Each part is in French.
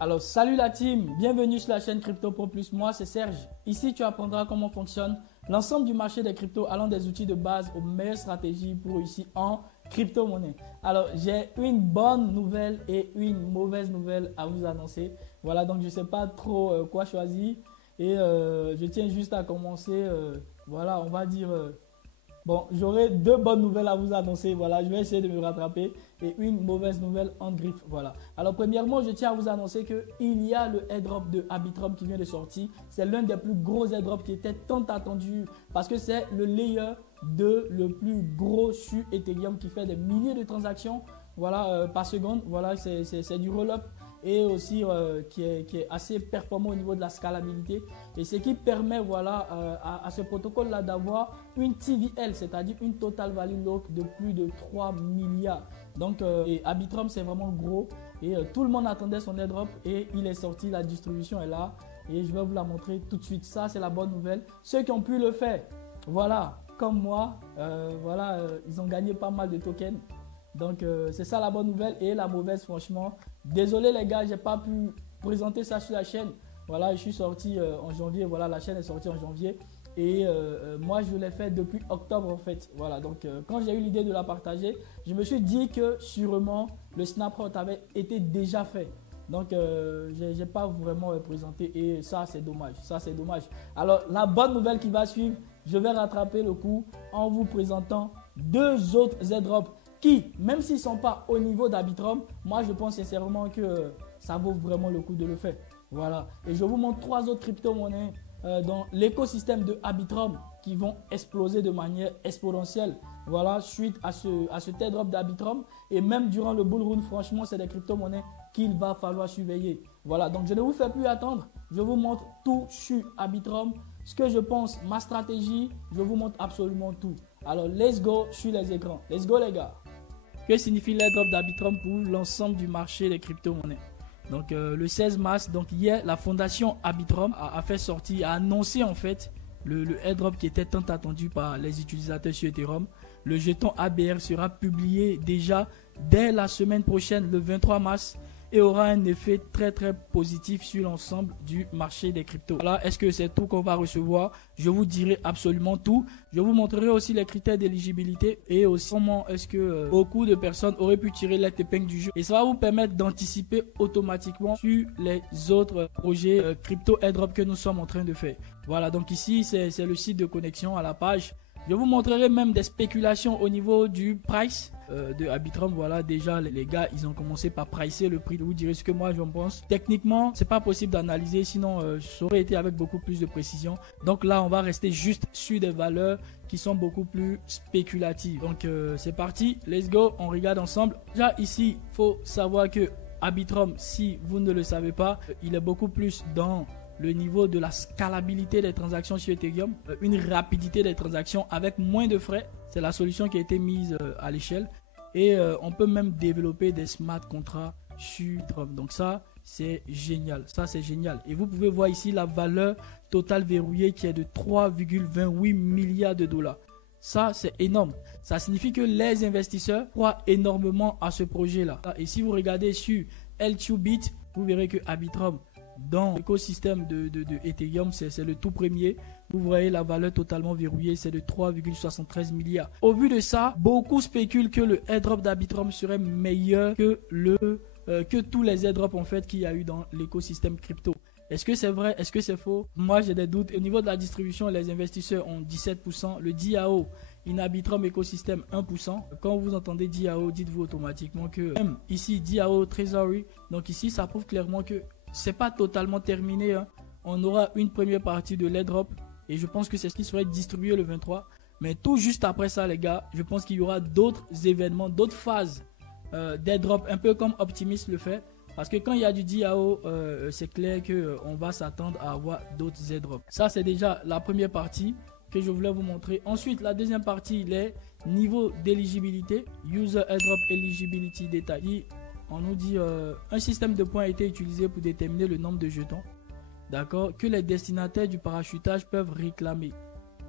Alors salut la team, bienvenue sur la chaîne Crypto Pro Plus, moi c'est Serge. Ici tu apprendras comment fonctionne l'ensemble du marché des cryptos allant des outils de base aux meilleures stratégies pour réussir en crypto-monnaie. Alors j'ai une bonne nouvelle et une mauvaise nouvelle à vous annoncer. Voilà, donc je ne sais pas trop quoi choisir et je tiens juste à commencer, voilà, on va dire... Bon, j'aurai deux bonnes nouvelles à vous annoncer. Voilà, je vais essayer de me rattraper. Et une mauvaise nouvelle en griffe. Voilà. Alors, premièrement, je tiens à vous annoncer qu'il y a le airdrop de Arbitrum qui vient de sortir. C'est l'un des plus gros airdrops qui était tant attendu parce que c'est le layer le plus gros sur Ethereum qui fait des milliers de transactions par seconde. Voilà, c'est du roll-up et aussi qui est assez performant au niveau de la scalabilité et ce qui permet à ce protocole là d'avoir une TVL, c'est-à-dire une total value lock de plus de 3 milliards. Donc et Arbitrum c'est vraiment gros et tout le monde attendait son airdrop et il est sorti, la distribution est là et je vais vous la montrer tout de suite. Ça c'est la bonne nouvelle. Ceux qui ont pu le faire, voilà, comme moi, ils ont gagné pas mal de tokens. Donc c'est ça la bonne nouvelle. Et la mauvaise, franchement, désolé les gars, j'ai pas pu présenter ça sur la chaîne. Voilà, je suis sorti en janvier. Voilà, la chaîne est sortie en janvier. Et moi, je l'ai fait depuis octobre en fait. Voilà, donc quand j'ai eu l'idée de la partager, je me suis dit que sûrement le snapshot avait été déjà fait. Donc, je n'ai pas vraiment présenté et ça, c'est dommage. Ça, c'est dommage. Alors, la bonne nouvelle qui va suivre, je vais rattraper le coup en vous présentant deux autres airdrops qui, même s'ils ne sont pas au niveau d'Arbitrum, moi, je pense sincèrement que ça vaut vraiment le coup de le faire. Voilà. Et je vous montre trois autres crypto-monnaies dans l'écosystème de Arbitrum qui vont exploser de manière exponentielle. Voilà, suite à ce airdrop d'Arbitrum. Et même durant le bull run, franchement, c'est des crypto-monnaies qu'il va falloir surveiller. Voilà, donc je ne vous fais plus attendre. Je vous montre tout sur Arbitrum. Ce que je pense, ma stratégie, je vous montre absolument tout. Alors, let's go sur les écrans. Let's go les gars. Que signifie l'airdrop d'Arbitrum pour l'ensemble du marché des crypto-monnaies? Donc, le 16 mars, donc hier, la fondation Arbitrum a annoncé en fait le airdrop qui était tant attendu par les utilisateurs sur Ethereum. Le jeton ABR sera publié déjà dès la semaine prochaine, le 23 mars, et aura un effet très très positif sur l'ensemble du marché des cryptos. Voilà, est-ce que c'est tout qu'on va recevoir? Je vous dirai absolument tout. Je vous montrerai aussi les critères d'éligibilité et aussi comment est-ce que beaucoup de personnes auraient pu tirer l'épingle du jeu. Et ça va vous permettre d'anticiper automatiquement sur les autres projets crypto airdrop que nous sommes en train de faire. Voilà, donc ici c'est le site de connexion à la page. Je vous montrerai même des spéculations au niveau du price de Arbitrum. Voilà, déjà les gars, ils ont commencé par pricer le prix. Je vous dirai ce que moi j'en pense. Techniquement, c'est pas possible d'analyser, sinon ça aurait été avec beaucoup plus de précision. Donc là, on va rester juste sur des valeurs qui sont beaucoup plus spéculatives. Donc c'est parti, let's go, on regarde ensemble. Déjà ici, il faut savoir que Arbitrum, si vous ne le savez pas, il est beaucoup plus dans le niveau de la scalabilité des transactions sur Ethereum, une rapidité des transactions avec moins de frais. C'est la solution qui a été mise à l'échelle. Et on peut même développer des smart contracts sur Ethereum. Donc ça, c'est génial. Ça, c'est génial. Et vous pouvez voir ici la valeur totale verrouillée qui est de 3,28 milliards de dollars. Ça, c'est énorme. Ça signifie que les investisseurs croient énormément à ce projet-là. Et si vous regardez sur L2Bit, vous verrez que Arbitrum, dans l'écosystème de Ethereum, c'est le tout premier. Vous voyez la valeur totalement verrouillée, c'est de 3,73 milliards. Au vu de ça, beaucoup spéculent que le airdrop d'Arbitrum serait meilleur que tous les airdrops en fait qu'il y a eu dans l'écosystème crypto. Est-ce que c'est vrai? Est-ce que c'est faux? Moi, j'ai des doutes. Au niveau de la distribution, les investisseurs ont 17%. Le DAO, in Arbitrum écosystème 1%. Quand vous entendez DAO, dites-vous automatiquement que même ici, DAO Treasury. Donc ici, ça prouve clairement que c'est pas totalement terminé. Hein. On aura une première partie de l'airdrop et je pense que c'est ce qui serait distribué le 23. Mais tout juste après ça, les gars, je pense qu'il y aura d'autres événements, d'autres phases d'airdrop, un peu comme Optimism le fait. Parce que quand il y a du DAO, c'est clair qu'on va s'attendre à avoir d'autres airdrops. Ça, c'est déjà la première partie que je voulais vous montrer. Ensuite, la deuxième partie, les niveaux d'éligibilité. User Airdrop Eligibility Data. On nous dit un système de points a été utilisé pour déterminer le nombre de jetons, d'accord, que les destinataires du parachutage peuvent réclamer.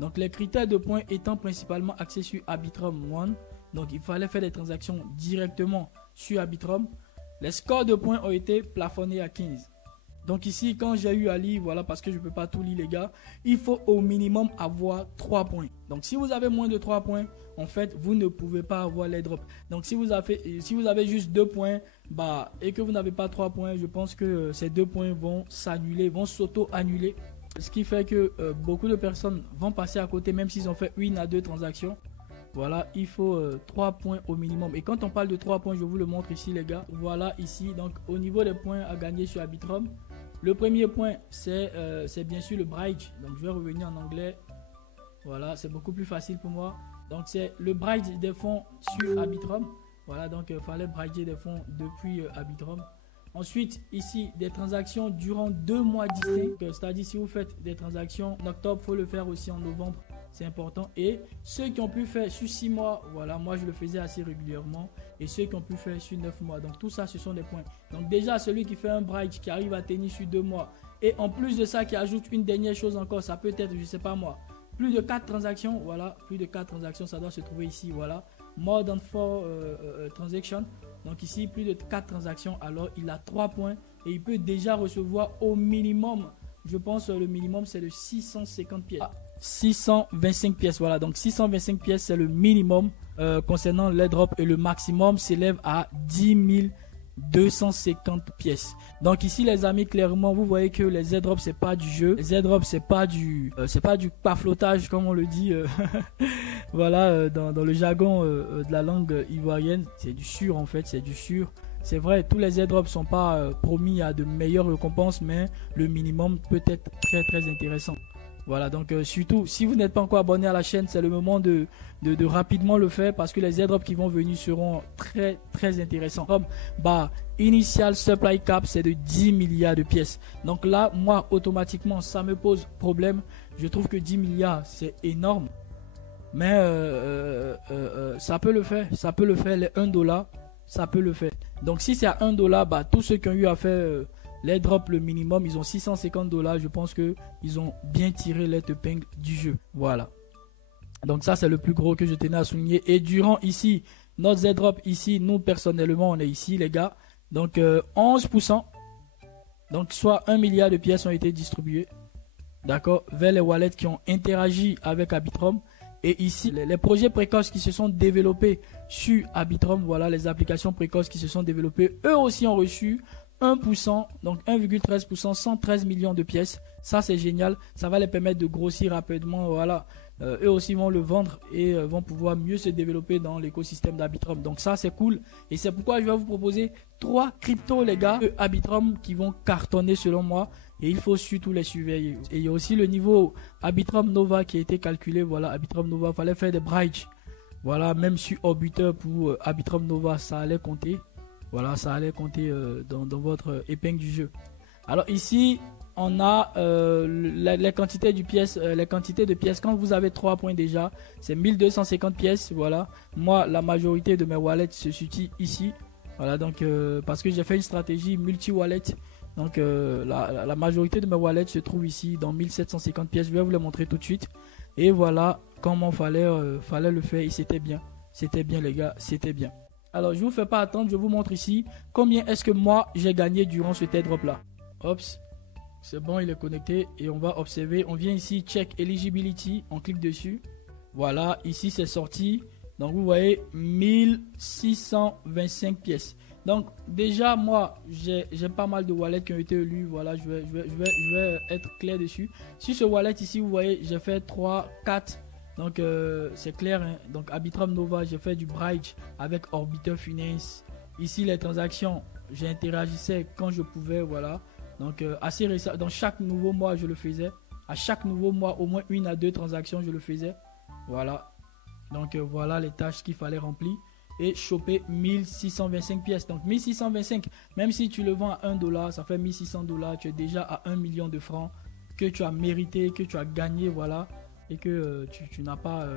Donc les critères de points étant principalement axés sur Arbitrum One, donc il fallait faire des transactions directement sur Arbitrum. Les scores de points ont été plafonnés à 15. Donc ici, quand j'ai eu à lire, voilà, parce que je ne peux pas tout lire les gars, il faut au minimum avoir 3 points. Donc si vous avez moins de 3 points, en fait, vous ne pouvez pas avoir les drops. Donc si vous avez juste 2 points, et que vous n'avez pas 3 points, je pense que ces 2 points vont s'annuler, vont s'auto-annuler. Ce qui fait que beaucoup de personnes vont passer à côté, même s'ils ont fait 1 à 2 transactions. Voilà, il faut 3 points au minimum. Et quand on parle de 3 points, je vous le montre ici les gars. Voilà ici, donc au niveau des points à gagner sur Arbitrum. Le premier point, c'est bien sûr le bridge. Donc je vais revenir en anglais. Voilà, c'est beaucoup plus facile pour moi. Donc c'est le bridge des fonds sur Arbitrum. Voilà, donc il fallait bridger des fonds depuis Arbitrum. Ensuite, ici, des transactions durant 2 mois distincts. C'est-à-dire si vous faites des transactions en octobre, il faut le faire aussi en novembre. C'est important. Et ceux qui ont pu faire sur 6 mois, voilà, moi je le faisais assez régulièrement. Et ceux qui ont pu faire sur 9 mois. Donc tout ça, ce sont des points. Donc déjà, celui qui fait un bridge, qui arrive à tenir sur 2 mois. Et en plus de ça, qui ajoute une dernière chose encore, ça peut être, je ne sais pas moi, plus de 4 transactions. Voilà, plus de 4 transactions, ça doit se trouver ici. Voilà, more than 4 transactions. Donc ici, plus de 4 transactions, alors il a 3 points. Et il peut déjà recevoir au minimum, je pense le minimum c'est de 650 pièces. 625 pièces, voilà, donc 625 pièces c'est le minimum concernant les drops et le maximum s'élève à 10 250 pièces. Donc ici les amis, clairement vous voyez que les airdrops c'est pas du jeu, les airdrops c'est pas du paflotage comme on le dit voilà, dans le jargon de la langue ivoirienne, c'est du sûr en fait, c'est du sûr. C'est vrai, tous les airdrops sont pas promis à de meilleures récompenses, mais le minimum peut être très intéressant. Voilà, donc surtout si vous n'êtes pas encore abonné à la chaîne, c'est le moment de rapidement le faire parce que les airdrops qui vont venir seront très intéressants. Comme initial supply cap, c'est de 10 milliards de pièces. Donc là, moi automatiquement ça me pose problème. Je trouve que 10 milliards c'est énorme. Mais ça peut le faire, les 1 $, ça peut le faire. Donc si c'est à 1 $, tous ceux qui ont eu à faire les drops le minimum, ils ont 650 $. Je pense que ils ont bien tiré les épingles du jeu. Voilà. Donc ça c'est le plus gros que je tenais à souligner. Et durant ici, notre airdrop ici, nous personnellement on est ici les gars. Donc 11%. Donc soit 1 milliard de pièces ont été distribuées. D'accord, vers les wallets qui ont interagi avec Arbitrum. Et ici, les projets précoces qui se sont développés sur Arbitrum, voilà, les applications précoces qui se sont développées, eux aussi ont reçu 1%, donc 1,13%, 113 millions de pièces. Ça c'est génial, ça va les permettre de grossir rapidement. Voilà, eux aussi vont le vendre et vont pouvoir mieux se développer dans l'écosystème d'Arbitrum. Donc ça c'est cool et c'est pourquoi je vais vous proposer 3 cryptos les gars de Arbitrum qui vont cartonner selon moi. Et il faut surtout les surveiller. Et il y a aussi le niveau Arbitrum Nova qui a été calculé. Voilà, Arbitrum Nova, il fallait faire des bridges. Voilà, même sur Orbiter pour Arbitrum Nova, ça allait compter. Voilà, ça allait compter dans votre épingle du jeu. Alors ici, on a les quantités de pièces. Quand vous avez 3 points déjà, c'est 1250 pièces. Voilà, moi, la majorité de mes wallets se situe ici. Voilà, donc parce que j'ai fait une stratégie multi-wallet. Donc la majorité de mes wallets se trouve ici dans 1750 pièces. Je vais vous les montrer tout de suite. Et voilà comment fallait le faire. Et c'était bien. C'était bien les gars. C'était bien. Alors je vous fais pas attendre. Je vous montre ici combien est-ce que moi j'ai gagné durant ce airdrop là. Ops. C'est bon, il est connecté. Et on va observer. On vient ici check eligibility. On clique dessus. Voilà. Ici c'est sorti. Donc vous voyez 1625 pièces. Donc déjà moi j'ai pas mal de wallets qui ont été élus. Voilà, je vais être clair dessus. Sur ce wallet ici vous voyez j'ai fait 3, 4. Donc c'est clair hein? Donc Arbitrum Nova j'ai fait du bridge avec Orbiter Finance. Ici les transactions j'interagissais quand je pouvais. Voilà, donc assez récent. Dans chaque nouveau mois je le faisais. À chaque nouveau mois au moins 1 à 2 transactions je le faisais. Voilà, donc voilà les tâches qu'il fallait remplir. Et choper 1625 pièces. Donc 1625, même si tu le vends à 1 $, ça fait 1600 $. Tu es déjà à 1 million de francs que tu as mérité, que tu as gagné, voilà. Et que tu n'as pas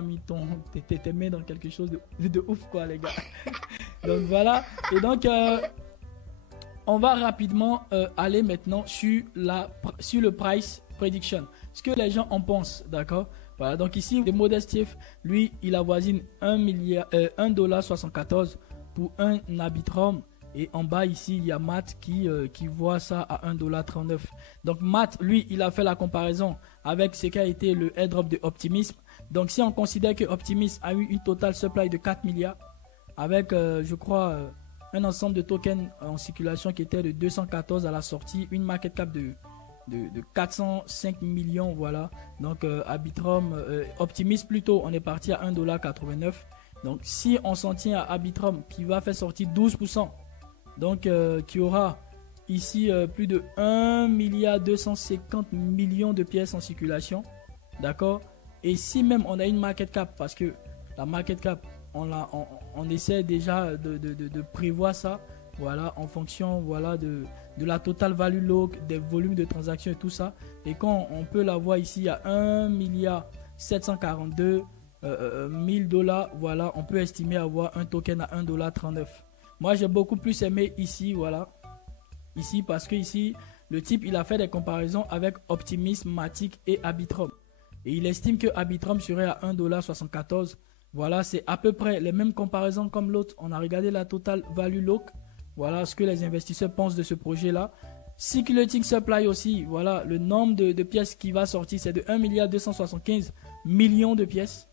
mis tes mains dans quelque chose de ouf quoi les gars. Donc voilà. Et donc on va rapidement aller maintenant sur le price prediction. Ce que les gens en pensent, d'accord. Voilà, donc ici, le Modestif, lui, il avoisine 1,74 $. pour un Arbitrum. Et en bas ici, il y a Matt qui voit ça à 1,39$. Donc Matt, lui, il a fait la comparaison avec ce qu'a été le airdrop de Optimism. Donc si on considère que Optimism a eu une total supply de 4 milliards, avec je crois un ensemble de tokens en circulation qui était de 214 à la sortie, une market cap de 405 millions, voilà. Donc Arbitrum, Optimism plutôt, on est parti à 1,89$. Donc si on s'en tient à Arbitrum qui va faire sortir 12%, donc qui aura ici plus de 1,250 milliard de pièces en circulation, d'accord. Et si même on a une market cap, parce que la market cap, on essaie déjà de prévoir ça, voilà, en fonction, voilà, de la total value lock, des volumes de transactions et tout ça. Et quand on peut la voir ici à 1,742 $, voilà, on peut estimer avoir un token à 1,39$. Moi, j'ai beaucoup plus aimé ici, voilà, ici, parce que ici, le type, il a fait des comparaisons avec Optimism, Matic et Arbitrum. Et il estime que Arbitrum serait à 1,74$. Voilà, c'est à peu près les mêmes comparaisons comme l'autre. On a regardé la total value lock. Voilà ce que les investisseurs pensent de ce projet-là. Circulating supply aussi. Voilà, le nombre de pièces qui va sortir, c'est de 1,275 milliard de pièces.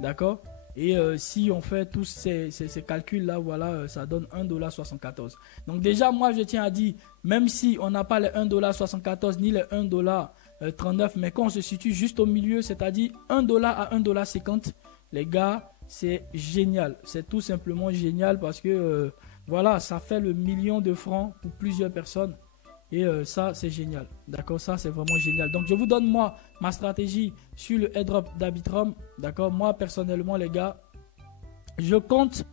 D'accord. Et si on fait tous ces calculs-là, voilà, ça donne 1,74$. Donc déjà, moi, je tiens à dire, même si on n'a pas les 1,74$ ni les 1,39$, mais quand on se situe juste au milieu, c'est-à-dire 1$ à 1,50$, les gars, c'est génial. C'est tout simplement génial parce que, voilà, ça fait le million de francs pour plusieurs personnes. Et ça, c'est génial. D'accord, ça, c'est vraiment génial. Donc, je vous donne, moi, ma stratégie sur le airdrop d'Arbitrum. D'accord, moi, personnellement, les gars, je compte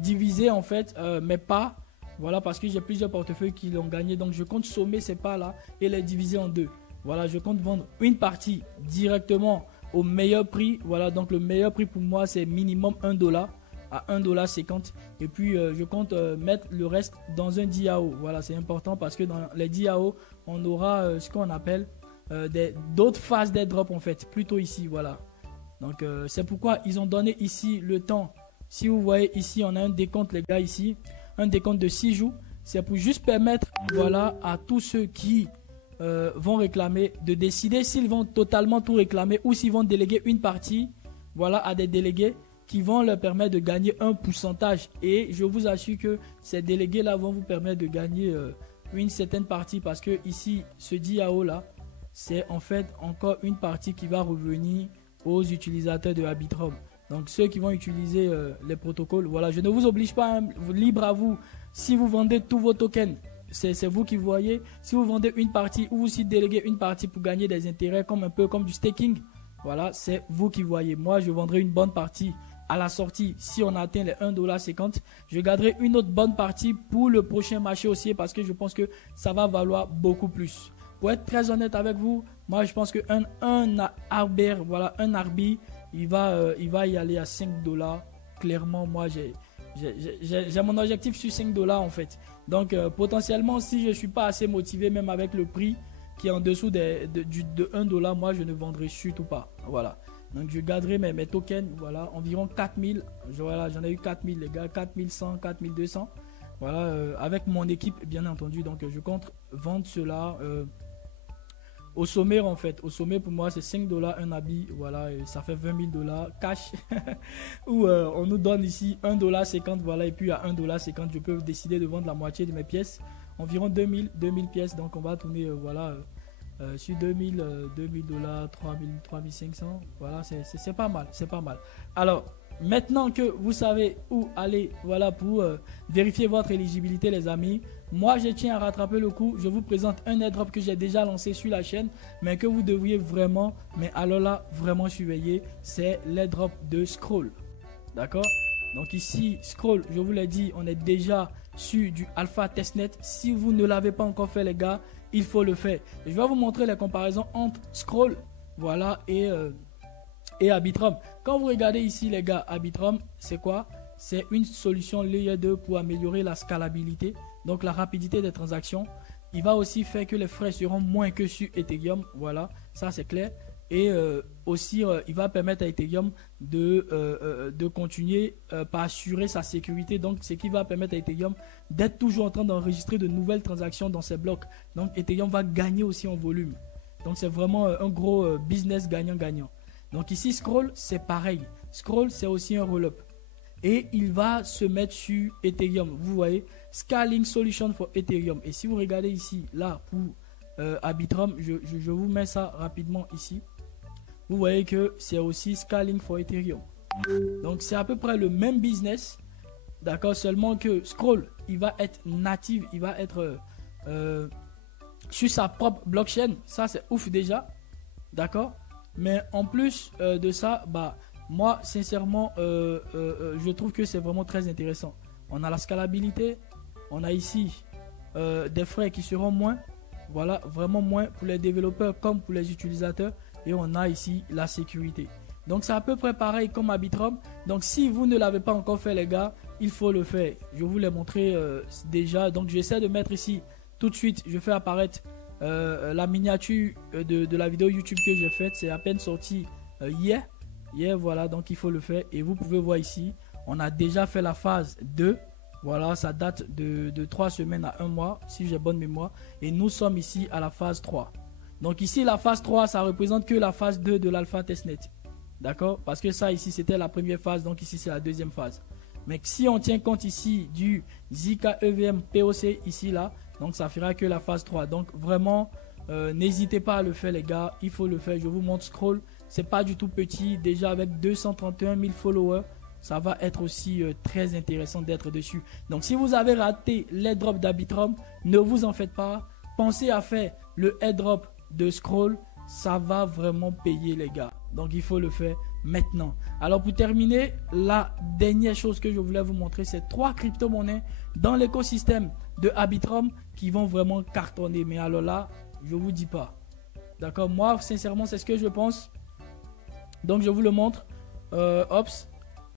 diviser, en fait, mes pas. Voilà, parce que j'ai plusieurs portefeuilles qui l'ont gagné. Donc, je compte sommer ces pas-là et les diviser en deux. Voilà, je compte vendre une partie directement au meilleur prix. Voilà, donc le meilleur prix pour moi, c'est minimum 1$ à 1,50$. Et puis je compte mettre le reste dans un DAO. Voilà, c'est important parce que dans les DAO, on aura ce qu'on appelle d'autres phases d'airdrop en fait, plutôt ici. Voilà. Donc c'est pourquoi ils ont donné ici le temps. Si vous voyez ici, on a un décompte, les gars, ici, un décompte de 6 jours. C'est pour juste permettre, voilà, à tous ceux qui vont réclamer de décider s'ils vont totalement tout réclamer ou s'ils vont déléguer une partie, voilà, à des délégués qui vont leur permettre de gagner un pourcentage. Et je vous assure que ces délégués là vont vous permettre de gagner une certaine partie, parce que ici ce DAO là, c'est en fait encore une partie qui va revenir aux utilisateurs de Arbitrum. Donc ceux qui vont utiliser les protocoles, voilà, je ne vous oblige pas, hein, libre à vous. Si vous vendez tous vos tokens, c'est vous qui voyez. Si vous vendez une partie ou si déléguez une partie pour gagner des intérêts, comme un peu comme du staking, voilà, c'est vous qui voyez. Moi, je vendrai une bonne partie à la sortie. Si on atteint les 1,50$, je garderai une autre bonne partie pour le prochain marché haussier, parce que je pense que ça va valoir beaucoup plus. Pour être très honnête avec vous, moi je pense que un Arber, voilà, un Arbi, il va y aller à 5$. Clairement, moi j'ai mon objectif sur 5$ en fait. Donc potentiellement, si je ne suis pas assez motivé, même avec le prix qui est en dessous de 1$, moi je ne vendrai surtout pas. Voilà. Donc je garderai mes tokens, voilà, environ 4000. Voilà, j'en ai eu 4000 les gars, 4100, 4200. Voilà, avec mon équipe bien entendu. Donc je compte vendre cela au sommaire en fait. Au sommet pour moi c'est 5$ un habit. Voilà, et ça fait 20 000$ cash. Où on nous donne ici 1,50$. Voilà, et puis à 1,50$ je peux décider de vendre la moitié de mes pièces. Environ 2000 pièces. Donc on va tourner voilà. Sur 2000 $, 3500, voilà, c'est pas mal, c'est pas mal. Alors, maintenant que vous savez où aller, voilà, pour vérifier votre éligibilité, les amis, moi je tiens à rattraper le coup. Je vous présente un airdrop que j'ai déjà lancé sur la chaîne, mais que vous devriez vraiment, mais alors là, vraiment surveiller. C'est l'airdrop de Scroll. D'accord? Donc ici, Scroll, je vous l'ai dit, on est déjà sur du alpha testnet. Si vous ne l'avez pas encore fait, les gars, il faut le faire. Je vais vous montrer les comparaisons entre Scroll, voilà, et Arbitrum. Quand vous regardez ici, les gars, Arbitrum, c'est quoi? C'est une solution Layer 2 pour améliorer la scalabilité, donc la rapidité des transactions. Il va aussi faire que les frais seront moins que sur Ethereum, voilà, ça c'est clair. Et aussi, il va permettre à Ethereum de continuer par assurer sa sécurité. Donc, ce qui va permettre à Ethereum d'être toujours en train d'enregistrer de nouvelles transactions dans ses blocs. Donc, Ethereum va gagner aussi en volume. Donc, c'est vraiment un gros business gagnant-gagnant. Donc, ici, Scroll, c'est pareil. Scroll, c'est aussi un roll-up. Et il va se mettre sur Ethereum. Vous voyez, Scaling Solution for Ethereum. Et si vous regardez ici, là, pour Arbitrum, je vous mets ça rapidement ici. Vous voyez que c'est aussi Scaling for Ethereum. Donc c'est à peu près le même business. D'accord, seulement que Scroll, il va être native, il va être sur sa propre blockchain. Ça c'est ouf déjà. D'accord. Mais en plus de ça, bah moi sincèrement je trouve que c'est vraiment très intéressant. On a la scalabilité, on a ici des frais qui seront moins. Voilà, vraiment moins pour les développeurs comme pour les utilisateurs. Et on a ici la sécurité. Donc c'est à peu près pareil comme Arbitrum. Donc si vous ne l'avez pas encore fait les gars, il faut le faire. Je vous l'ai montré déjà. Donc j'essaie de mettre ici tout de suite. Je fais apparaître la miniature de la vidéo YouTube que j'ai faite. C'est à peine sorti hier. Hier voilà, donc il faut le faire. Et vous pouvez voir ici, on a déjà fait la phase 2. Voilà, ça date de 3 semaines à 1 mois si j'ai bonne mémoire. Et nous sommes ici à la phase 3. Donc ici, la phase 3, ça représente que la phase 2 de l'alpha testnet. D'accord? Parce que ça, ici, c'était la première phase. Donc ici, c'est la deuxième phase. Mais si on tient compte ici du Zika EVM POC, ici, là, donc ça fera que la phase 3. Donc vraiment, n'hésitez pas à le faire, les gars. Il faut le faire. Je vous montre Scroll. C'est pas du tout petit. Déjà, avec 231 000 followers, ça va être aussi très intéressant d'être dessus. Donc si vous avez raté l'airdrop d'Arbitrum, ne vous en faites pas. Pensez à faire le airdrop de Scroll, ça va vraiment payer les gars. Donc il faut le faire maintenant. Alors pour terminer, la dernière chose que je voulais vous montrer, c'est 3 crypto-monnaies dans l'écosystème de Arbitrum qui vont vraiment cartonner. Mais alors là, je vous dis pas. D'accord, moi sincèrement c'est ce que je pense. Donc je vous le montre. Ops.